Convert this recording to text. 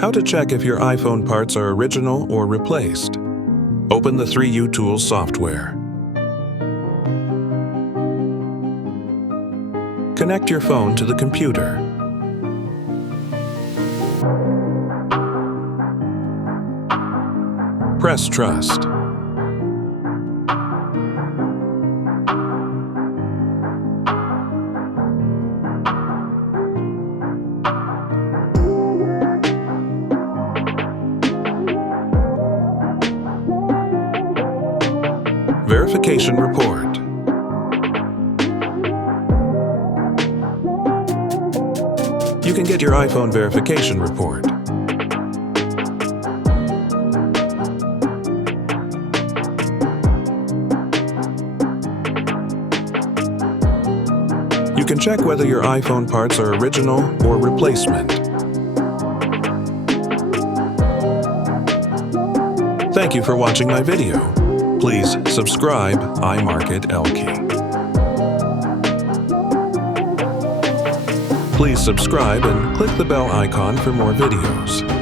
How to check if your iPhone parts are original or replaced. Open the 3U Tools software. Connect your phone to the computer. Press Trust. Verification report. You can get your iPhone verification report. You can check whether your iPhone parts are original or replacement. Thank you for watching my video. Please subscribe iMarket Elke. Please subscribe and click the bell icon for more videos.